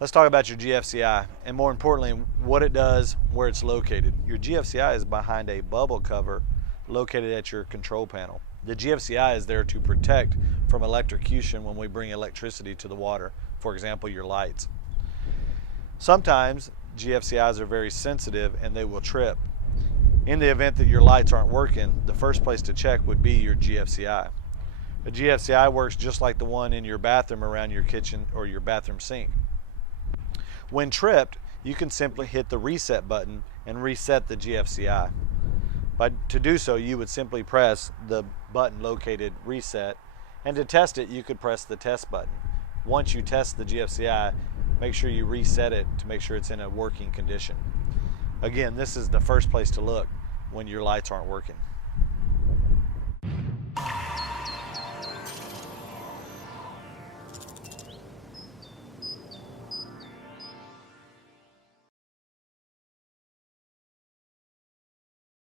Let's talk about your GFCI, and more importantly, what it does, where it's located. Your GFCI is behind a bubble cover located at your control panel. The GFCI is there to protect from electrocution when we bring electricity to the water, for example, your lights. Sometimes GFCIs are very sensitive and they will trip. In the event that your lights aren't working, the first place to check would be your GFCI. A GFCI works just like the one in your bathroom around your kitchen or your bathroom sink. When tripped, you can simply hit the reset button and reset the GFCI. To do so, you would simply press the button located reset, and to test it, you could press the test button. Once you test the GFCI, make sure you reset it to make sure it's in a working condition. Again, this is the first place to look when your lights aren't working.